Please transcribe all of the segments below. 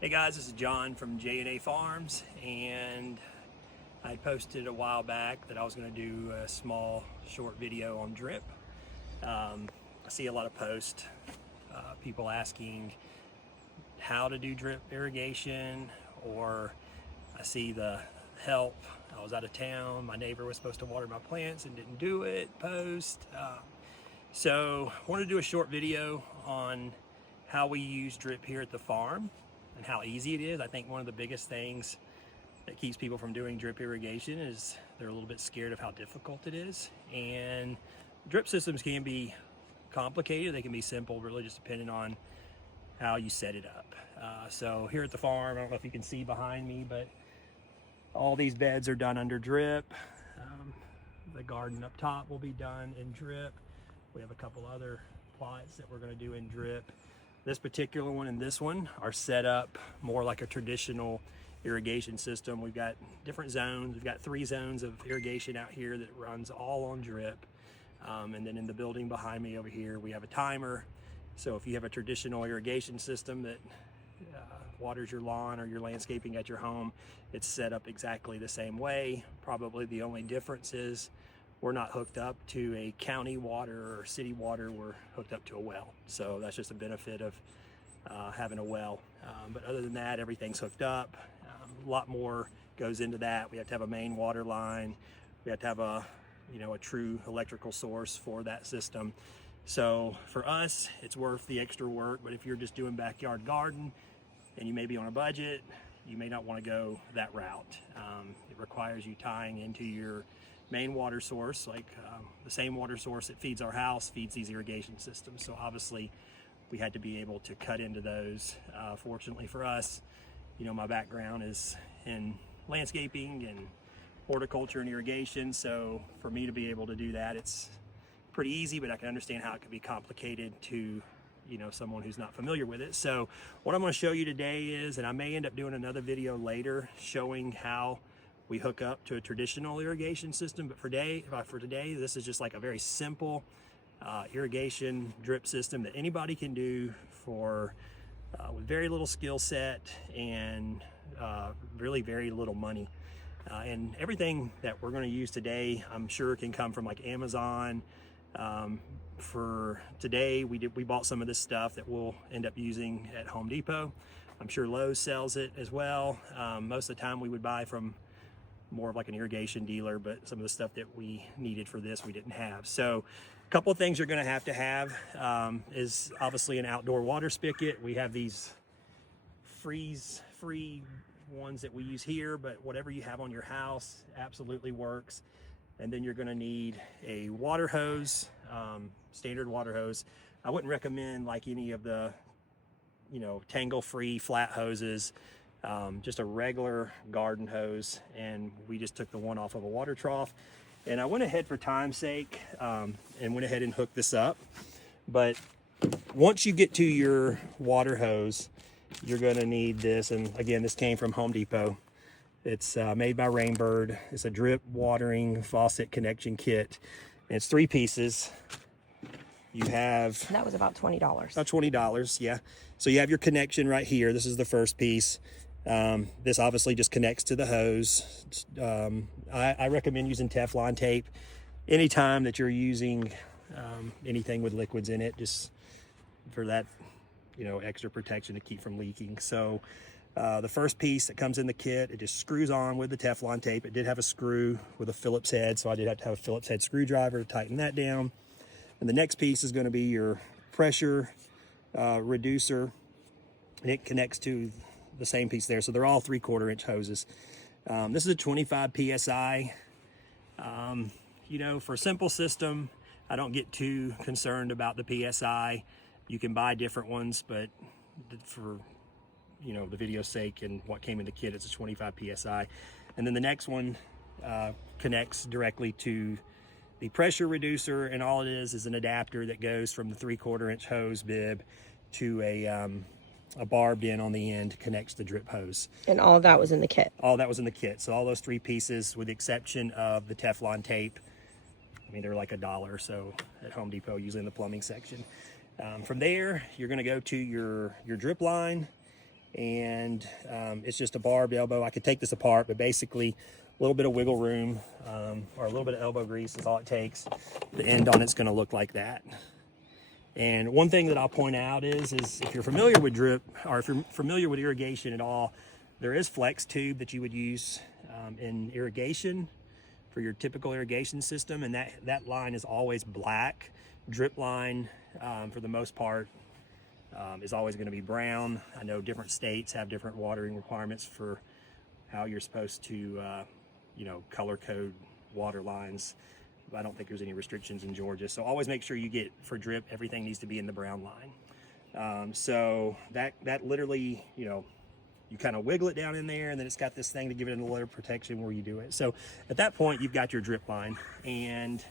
Hey guys, this is John from J&A Farms, and I posted a while back that I was going to do a small short video on drip. I see a lot of posts, people asking how to do drip irrigation, or I see the help. I was out of town, my neighbor was supposed to water my plants and didn't do it post. So I wanted to do a short video on how we use drip here at the farm and how easy it is. I think one of the biggest things that keeps people from doing drip irrigation is they're a little bit scared of how difficult it is. And drip systems can be complicated, they can be simple, really just depending on how you set it up. So here at the farm, I don't know if you can see behind me, but all these beds are done under drip. The garden up top will be done in drip. We have a couple other plots that we're going to do in drip. This particular one and this one are set up more like a traditional irrigation system. We've got different zones. We've got 3 zones of irrigation out here that runs all on drip. And then in the building behind me over here, we have a timer. So if you have a traditional irrigation system that waters your lawn or your landscaping at your home, it's set up exactly the same way. Probably the only difference is we're not hooked up to a county water or city water, we're hooked up to a well. So that's just a benefit of having a well. But other than that, everything's hooked up. A lot more goes into that. We have to have a main water line. We have to have a true electrical source for that system. So for us, it's worth the extra work, but if you're just doing backyard garden and you may be on a budget, you may not want to go that route. It requires you tying into your main water source, like the same water source that feeds our house feeds these irrigation systems. So obviously we had to be able to cut into those. Fortunately for us, my background is in landscaping and horticulture and irrigation. So for me to be able to do that, it's pretty easy, but I can understand how it could be complicated to someone who's not familiar with it. So what I'm going to show you today is, and I may end up doing another video later showing how we hook up to a traditional irrigation system, but for today, this is just like a very simple irrigation drip system that anybody can do for with very little skill set and really very little money. And everything that we're going to use today, I'm sure can come from like Amazon. For today, we bought some of this stuff that we'll end up using at Home Depot. I'm sure Lowe's sells it as well. Most of the time we would buy from more of like an irrigation dealer, but some of the stuff that we needed for this we didn't have. So a couple of things you're going to have is obviously an outdoor water spigot. We have these freeze-free ones that we use here, but whatever you have on your house absolutely works. And then you're going to need a water hose, standard water hose. I wouldn't recommend like any of the tangle-free flat hoses. Just a regular garden hose, and we just took the one off of a water trough. And I went ahead for time's sake and went ahead and hooked this up. But once you get to your water hose, you're going to need this. And again, this came from Home Depot. It's made by Rainbird. It's a drip watering faucet connection kit. And it's 3 pieces. You have... That was about $20. About $20, yeah. So you have your connection right here. This is the first piece. This obviously just connects to the hose. I recommend using Teflon tape anytime that you're using anything with liquids in it, just for that extra protection to keep from leaking. So the first piece that comes in the kit, it just screws on with the Teflon tape. It did have a screw with a Phillips head, so I did have to have a Phillips head screwdriver to tighten that down. And the next piece is going to be your pressure reducer, and it connects to the same piece there. So they're all 3/4 inch hoses. This is a 25 psi. For a simple system, I don't get too concerned about the psi. You can buy different ones, but for the video's sake and what came in the kit, it's a 25 psi. And then the next one connects directly to the pressure reducer, and all it is an adapter that goes from the 3/4 inch hose bib to a barbed in on the end, connects the drip hose. And all that was in the kit? All that was in the kit. So all those 3 pieces, with the exception of the Teflon tape. I mean, they're like $1 or so at Home Depot, usually in the plumbing section. From there, you're going to go to your drip line. and it's just a barbed elbow. I could take this apart, but basically a little bit of wiggle room or a little bit of elbow grease is all it takes. The end on it's going to look like that. And one thing that I'll point out is if you're familiar with drip, or if you're familiar with irrigation at all, there is flex tube that you would use in irrigation for your typical irrigation system, and that line is always black. Drip line, for the most part, is always going to be brown. I know different states have different watering requirements for how you're supposed to, color code water lines. I don't think there's any restrictions in Georgia. So always make sure you get, for drip, everything needs to be in the brown line. So that literally, you kind of wiggle it down in there, and then it's got this thing to give it a little protection where you do it. So at that point, you've got your drip line, and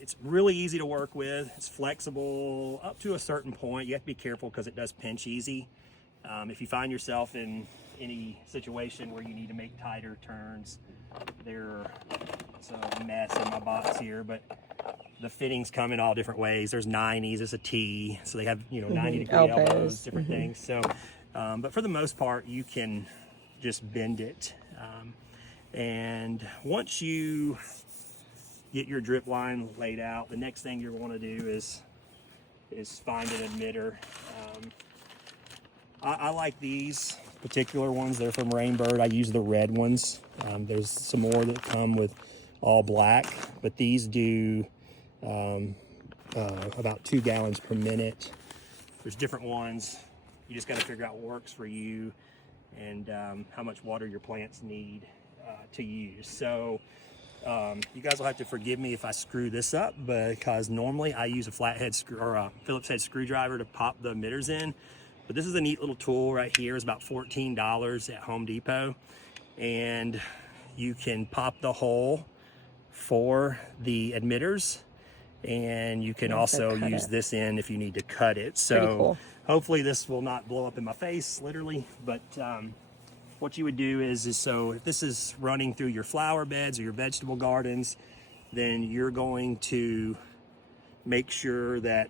it's really easy to work with. It's flexible up to a certain point. You have to be careful because it does pinch easy. If you find yourself in any situation where you need to make tighter turns, it's a mess in my box here, but the fittings come in all different ways. There's 90s, there's a T, so they have 90 degree elbows, different things. So, but for the most part, you can just bend it. And once you get your drip line laid out, the next thing you're going to do is find an emitter. I like these particular ones. They're from Rainbird. I use the red ones. There's some more that come with all black, but these do about 2 gallons per minute. There's different ones. You just got to figure out what works for you and how much water your plants need to use. So you guys will have to forgive me if I screw this up, because normally I use a flathead screw or a Phillips head screwdriver to pop the emitters in. But this is a neat little tool right here. It's about $14 at Home Depot, and you can pop the hole for the emitters, and you can also use this in if you need to cut it. So cool. Hopefully this will not blow up in my face, literally. But what you would do is so if this is running through your flower beds or your vegetable gardens, then you're going to make sure that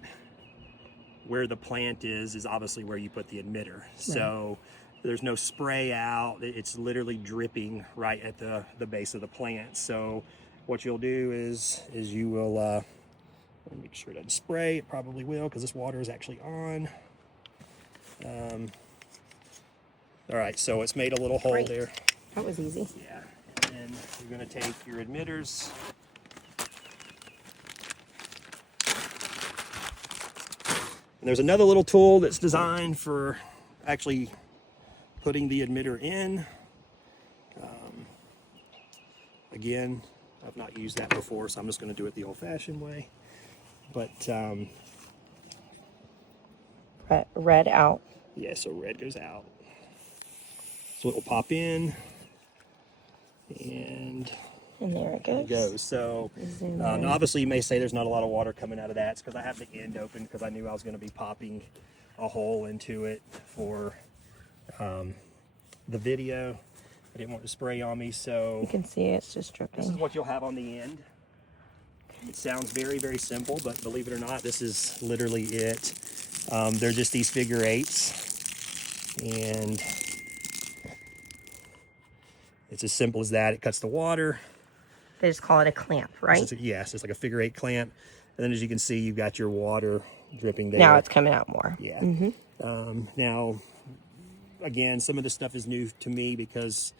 where the plant is obviously where you put the emitter. Right. So there's no spray out. It's literally dripping right at the base of the plant. So what you'll do is you will make sure it doesn't spray. It probably will, because this water is actually on. All right, so it's made a little hole there. That was easy. Yeah, and you're going to take your emitters. And there's another little tool that's designed for actually putting the emitter in. Again, I've not used that before, so I'm just going to do it the old-fashioned way. But red out. Yeah, so red goes out. So it will pop in, and there it goes. So obviously you may say there's not a lot of water coming out of that. It's because I have the end open, because I knew I was going to be popping a hole into it for the video. I didn't want to spray on me, so you can see it's just dripping. This is what you'll have on the end. It sounds very, very simple, but believe it or not, this is literally it. They're just these figure eights, and it's as simple as that. It cuts the water. They just call it a clamp, right? Yes, it's like a figure eight clamp. And then as you can see, you've got your water dripping there. Now it's coming out more. Yeah. Now, again, some of this stuff is new to me because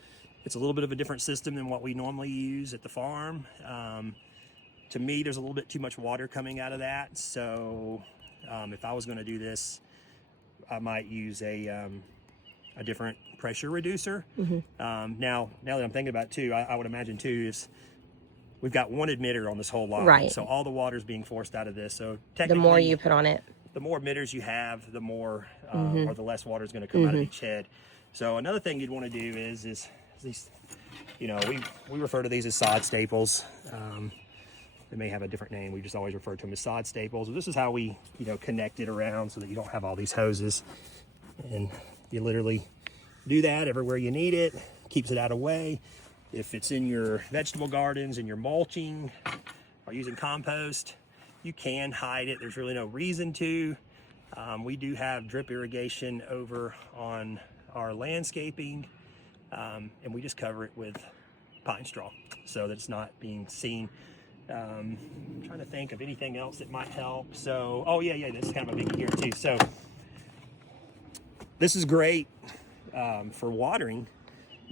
it's a little bit of a different system than what we normally use at the farm. To me, there's a little bit too much water coming out of that. So if I was going to do this, I might use a different pressure reducer. Now that I'm thinking about it too, I would imagine too is we've got one emitter on this whole line, right? So all the water is being forced out of this. So the more you put on it, the more emitters you have, the more or the less water is going to come out of each head. So another thing you'd want to do is these, we refer to these as sod staples. They may have a different name. We just always refer to them as sod staples. This is how we, connect it around so that you don't have all these hoses. And you literally do that everywhere you need it. Keeps it out of the way. If it's in your vegetable gardens and you're mulching or using compost, you can hide it. There's really no reason to. We do have drip irrigation over on our landscaping, and we just cover it with pine straw so that it's not being seen. I'm trying to think of anything else that might help. So, oh yeah, this is kind of a biggie here too. So this is great for watering,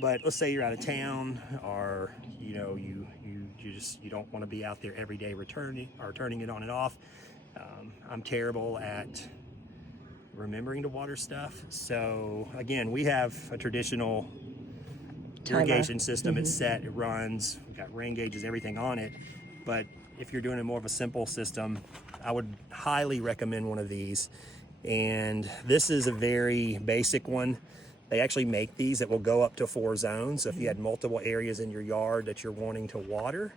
but let's say you're out of town, or you know you don't want to be out there every day turning it on and off. I'm terrible at remembering to water stuff. So again, we have a traditional irrigation system. It's set, it runs, we've got rain gauges, everything on it. But if you're doing a more of a simple system, I would highly recommend one of these. And this is a very basic one. They actually make these that will go up to 4 zones. So if you had multiple areas in your yard that you're wanting to water,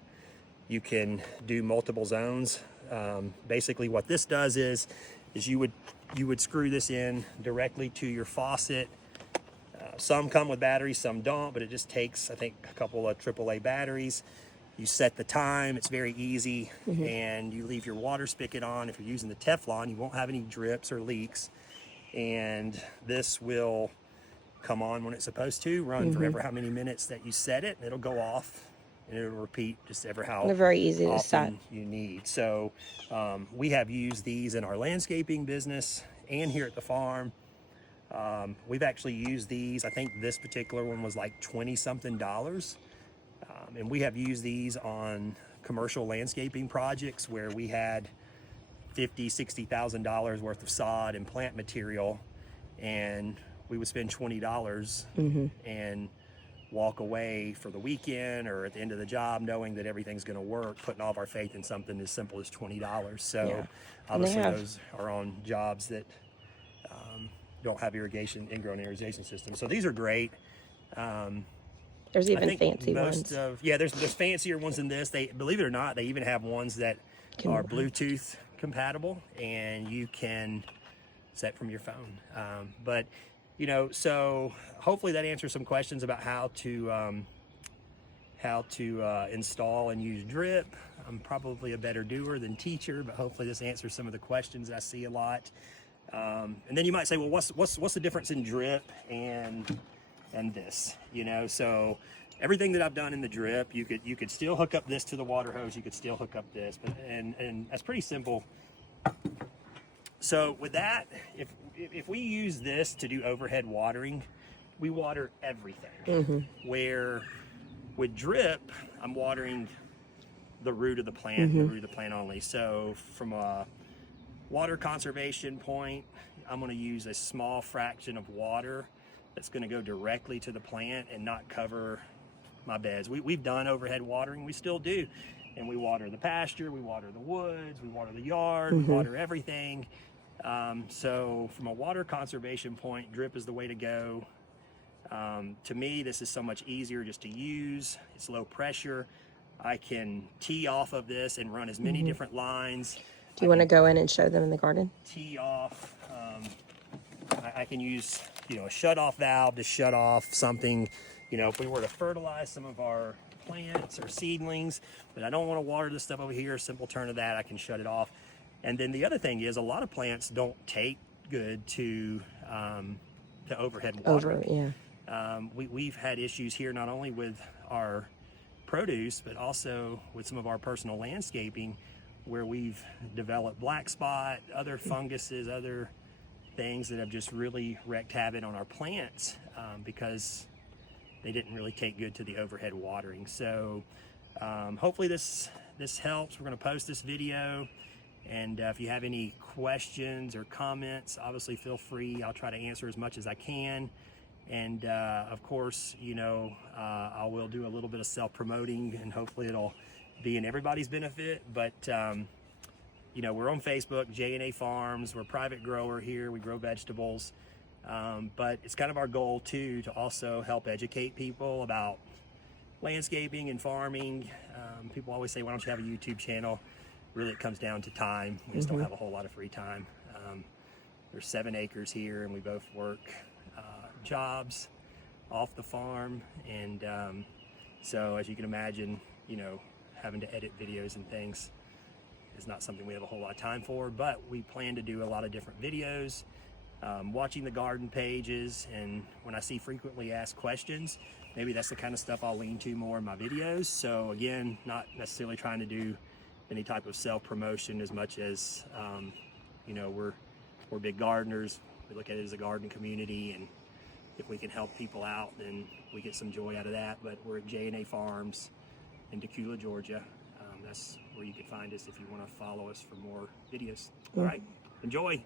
you can do multiple zones. Basically what this does is you would screw this in directly to your faucet. Some come with batteries, some don't, but it just takes, I think, a couple of AAA batteries. You set the time, it's very easy, and you leave your water spigot on. If you're using the Teflon, you won't have any drips or leaks, and this will come on when it's supposed to, run for ever how many minutes that you set it, and it'll go off, and it'll repeat just ever how They're very easy to set. often you need. So we have used these in our landscaping business and here at the farm. We've actually used these. I think this particular one was like $20-something. And we have used these on commercial landscaping projects where we had $50,000-$60,000 worth of sod and plant material, and we would spend $20 and walk away for the weekend or at the end of the job knowing that everything's going to work, putting all of our faith in something as simple as $20. So obviously those are on jobs that don't have ingrown irrigation systems. So these are great. There's even fancy ones. There's fancier ones than this. They, believe it or not, they even have ones that are Bluetooth compatible, and you can set from your phone. But you know, so hopefully that answers some questions about how to install and use drip. I'm probably a better doer than teacher, but hopefully this answers some of the questions I see a lot. And then you might say, well, what's the difference in drip and this? You know, so everything that I've done in the drip, you could still hook up this to the water hose. You could still hook up this, but and that's pretty simple. So with that, if we use this to do overhead watering, we water everything. Where with drip, I'm watering the root of the plant, the root of the plant only. So from a water conservation point, I'm going to use a small fraction of water that's going to go directly to the plant and not cover my beds. We've done overhead watering, we still do, and we water the pasture, we water the woods, we water the yard, we water everything. So from a water conservation point, drip is the way to go. To me, this is so much easier just to use. It's low pressure. I can tee off of this and run as many different lines. Do you want to go in and show them in the garden? Tee off. I can use, you know, a shut-off valve to shut off something. You know, if we were to fertilize some of our plants or seedlings, but I don't want to water this stuff over here, simple turn of that, I can shut it off. And then the other thing is, a lot of plants don't take good to overhead watering. We've had issues here not only with our produce, but also with some of our personal landscaping, where we've developed black spot, other funguses, other things that have just really wreaked havoc on our plants because they didn't really take good to the overhead watering. So hopefully this helps. We're going to post this video, and if you have any questions or comments, obviously feel free. I'll try to answer as much as I can. And of course, you know, I will do a little bit of self-promoting, and hopefully it'll be in everybody's benefit. But you know, we're on Facebook, J&A Farms. We're a private grower here. We grow vegetables. But it's kind of our goal too to also help educate people about landscaping and farming. People always say, why don't you have a YouTube channel? Really, it comes down to time. We just don't have a whole lot of free time. There's 7 acres here, and we both work jobs off the farm. And so as you can imagine, you know, having to edit videos and things, is not something we have a whole lot of time for, but we plan to do a lot of different videos, watching the garden pages, and when I see frequently asked questions, maybe that's the kind of stuff I'll lean to more in my videos. So again, not necessarily trying to do any type of self-promotion as much as, you know, we're big gardeners. We look at it as a garden community, and if we can help people out, then we get some joy out of that. But we're at J&A Farms in Decula, Georgia. That's where you can find us if you want to follow us for more videos. All right, enjoy.